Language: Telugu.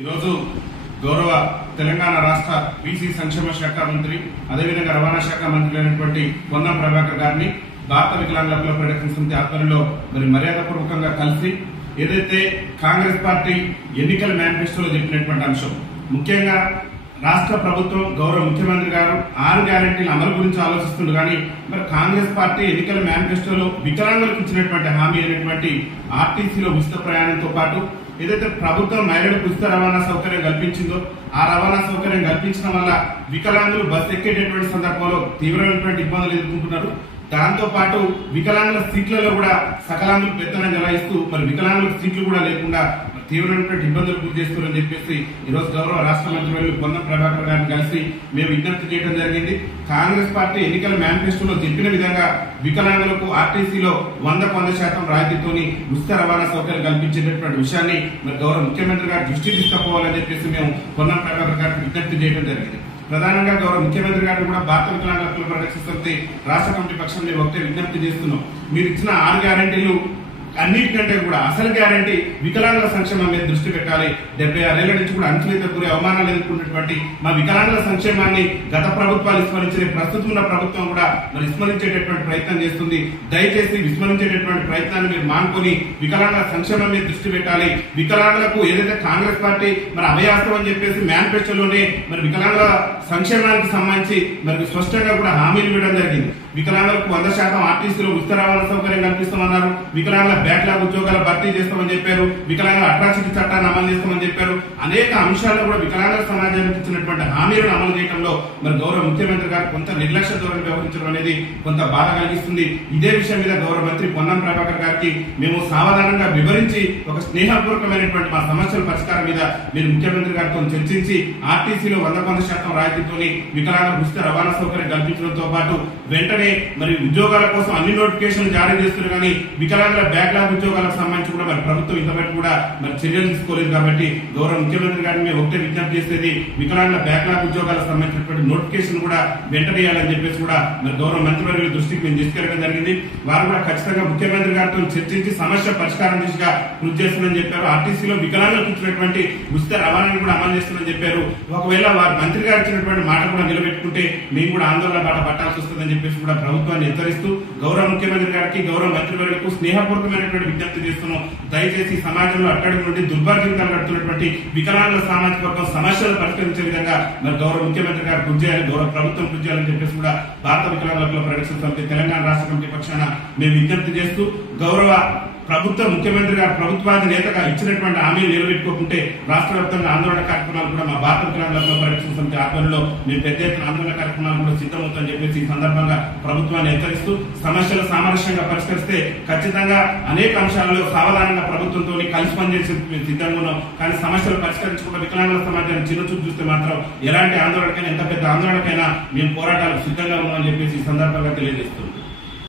ఈరోజు గౌరవ తెలంగాణ రాష్ట్ర బీసీ సంక్షేమ శాఖ మంత్రి అదేవిధంగా రవాణా శాఖ మంత్రి అయినటువంటి పొన్నం ప్రభాకర్ గారిని భారత వికలాంగుల హక్కుల పరిరక్షణ సమితి ఆధ్వర్యంలో మర్యాదపూర్వకంగా కలిసి ఏదైతే కాంగ్రెస్ పార్టీ ఎన్నికల మేనిఫెస్టోలో చెప్పినటువంటి అంశం ముఖ్యంగా రాష్ట్ర ప్రభుత్వం గౌరవ ముఖ్యమంత్రి గారు 6 గ్యారెంటీల అమలు గురించి ఆలోచిస్తుంది కానీ మరి కాంగ్రెస్ పార్టీ ఎన్నికల మేనిఫెస్టోలో వికలాంగులకు ఇచ్చినటువంటి హామీ అయినటువంటి ఆర్టీసీలో ఉచిత ప్రయాణంతో పాటు ఏదైతే ప్రభుత్వం మహిళలకు ఉచిత రవాణా సౌకర్యం కల్పించిందో ఆ రవాణా సౌకర్యం కల్పించడం వల్ల వికలాంగులు బస్సు ఎక్కేటటువంటి సందర్భంలో తీవ్రమైనటువంటి ఇబ్బందులు ఎదుర్కొంటున్నారు. దాంతో పాటు వికలాంగుల సీట్లలో కూడా సకలాంగులు పెత్తనం జలాయిస్తూ మరి వికలాంగుల సీట్లు కూడా లేకుండా తీవ్రమైనటువంటి ఇబ్బందులు గురి చేస్తున్నారని చెప్పేసి ఈరోజు గౌరవ రాష్ట్ర మంత్రి పొన్నం ప్రభాకర్ గారిని కలిసి మేము విజ్ఞప్తి చేయడం జరిగింది. కాంగ్రెస్ పార్టీ ఎన్నికల మేనిఫెస్టోలో చెప్పిన విధంగా వికలాంగులకు ఆర్టీసీలో 100% రాయితీతోని ఉచిత రవాణా సౌకర్యం కల్పించేటటువంటి విషయాన్ని మరి గౌరవ ముఖ్యమంత్రి గారు దృష్టి తీసుకుపోవాలని చెప్పేసి మేము పొన్నం ప్రభాకర్ గారికి విజ్ఞప్తి చేయడం జరిగింది. ప్రధానంగా గౌరవ ముఖ్యమంత్రి గారు కూడా భారత వికలాంగుల హక్కుల పరిరక్షణ సమితి రాష్ట్ర కమిటీ పక్షం మేము ఒకటే విజ్ఞప్తి చేస్తున్నాం. మీరు ఇచ్చిన 6 గ్యారెంటీలు అన్నిటికంటే కూడా అసలు గ్యారంటీ వికలాంగుల సంక్షేమం మీద దృష్టి పెట్టాలి. 76 ఏళ్ల నుంచి కూడా అణచివేతకు గురి అవమానాలు ఎదుర్కొన్నటువంటి మా వికలాంగుల సంక్షేమాన్ని గత ప్రభుత్వాలు విస్మరించిన ప్రస్తుతం ఉన్న ప్రభుత్వం కూడా మరి విస్మరించేటటువంటి ప్రయత్నం చేస్తుంది. దయచేసి విస్మరించేటటువంటి ప్రయత్నాన్ని మీరు మానుకొని వికలాంగుల సంక్షేమం మీద దృష్టి పెట్టాలి. వికలాంగులకు ఏదైతే కాంగ్రెస్ పార్టీ మరి అభయాస్తం అని చెప్పేసి మేనిఫెస్టోలోనే మరి వికలాంగుల సంక్షేమానికి సంబంధించి మరి స్పష్టంగా కూడా హామీలు ఇవ్వడం జరిగింది. వికలాంగులకు 100% ఆర్టీసీలో ఉచిత రవాణా సౌకర్యం కల్పిస్తామన్నారు. వికలాంగుల బ్యాక్లాగ్ ఉద్యోగాలు భర్తీ చేస్తామని చెప్పారు. వికలాంగుల అట్రాసిటీ చట్టాన్ని అమలు చేస్తామని చెప్పారు. అనేక అంశాల్లో కూడా వికలాంగుల సమాజానికి ఇచ్చినటువంటి హామీలను అమలు చేయడంలో మరి గౌరవ ముఖ్యమంత్రి గారు కొంత నిర్లక్ష్య ధోరణి వ్యవహరించడం అనేది కొంత బాధ కలిగిస్తుంది. ఇదే విషయం మీద గౌరవ మంత్రి పొన్నం ప్రభాకర్ గారికి మేము సావధానంగా వివరించి ఒక స్నేహపూర్వకమైనటువంటి మా సమస్యల పరిష్కారం మీద మీరు ముఖ్యమంత్రి గారితో చర్చించి ఆర్టీసీలో 100% రాయితీతోని వికలాంగులకు ఉచిత రవాణా సౌకర్యం కల్పించడంతో పాటు వెంటనే మరి ఉద్యోగాల కోసం అన్ని నోటిఫికేషన్లు జారీ చేస్తున్నారు కానీ వికలాంగుల బ్యాక్లాగ్ ఉద్యోగాలకు సంబంధించి కూడా మరి ప్రభుత్వం ఇంతవరకు కూడా మరి చర్యలు తీసుకోలేదు. కాబట్టి గౌరవ ముఖ్యమంత్రి గారిని మేము ఒకటే విజ్ఞప్తి చేసేది వికలాంగుల బ్యాక్లాగ్ ఉద్యోగాలకు సంబంధించినటువంటి నోటిఫికేషన్ కూడా వెంటనే ఇవ్వాలని చెప్పేసి కూడా మరి గౌరవ మంత్రివర్యుల దృష్టికి మేము తీసుకెళ్లడం జరిగింది. వారు కూడా ఖచ్చితంగా ముఖ్యమంత్రి గారితో చర్చించి సమస్య పరిష్కారం దిశగా కృషి చేస్తుందని చెప్పారు. ఆర్టీసీలో వికలాంగులకు ఇచ్చినటువంటి ఉచిత రవాణాను కూడా అమలు చేస్తుందని చెప్పారు. ఒకవేళ వారు మంత్రి గారు ఇచ్చినటువంటి మాట కూడా నిలబెట్టుకుంటే మేము కూడా ఆందోళన బాట పట్టాల్సి వస్తుందని చెప్పేసి కూడా ప్రభుత్వాన్ని హెచ్చరిస్తూ గౌరవ ముఖ్యమంత్రి గారికి గౌరవ మంత్రివర్యులకు స్నేహపూర్వకమైనటువంటి విజ్ఞప్తి చేస్తున్నాం. దయచేసి సమాజంలో అట్టడి నుండి దుర్భాగ్యంగా గడుతున్నటువంటి వికలాంగుల సామాజిక వర్గం సమస్యలు పరిష్కరించే విధంగా మరి గౌరవ ముఖ్యమంత్రి గారు కృషి చేయాలి, గౌరవ ప్రభుత్వం కృషి చేయాలని చెప్పేసి కూడా భారత వికలాంగుల హక్కుల పరిరక్షణ సమితి తెలంగాణ రాష్ట్ర కమిటీ పక్షాన మేము విజ్ఞప్తి చేస్తూ గౌరవ ప్రభుత్వ ముఖ్యమంత్రి గారు ప్రభుత్వాది నేతగా ఇచ్చినటువంటి హామీలు నిలబెట్టుకోకుంటే రాష్ట్ర వ్యాప్తంగా ఆందోళన కార్యక్రమాలు కూడా మా భారత వికలాంగుల హక్కుల పరిరక్షణ సమితి ఆధ్వర్యంలో మేము పెద్ద ఎత్తున ఆందోళన కార్యక్రమాలు కూడా సిద్ధమవుతామని చెప్పేసి ఈ సందర్భంగా ప్రభుత్వాన్ని హెచ్చరిస్తూ సమస్యలు సామరస్యంగా పరిష్కరిస్తే ఖచ్చితంగా అనేక అంశాలలో సావధానంగా ప్రభుత్వంతో కలిసి పనిచేసి సిద్ధంగా ఉన్నాం. కానీ సమస్యలు పరిష్కరించకుండా వికలాంగుల సమాజాన్ని చిన్నచూపు చూస్తే మాత్రం ఎలాంటి ఆందోళనకైనా ఎంత పెద్ద ఆందోళనకైనా మేము పోరాటాలకు సిద్ధంగా ఉన్నామని చెప్పేసి ఈ సందర్భంగా తెలియజేస్తున్నాం.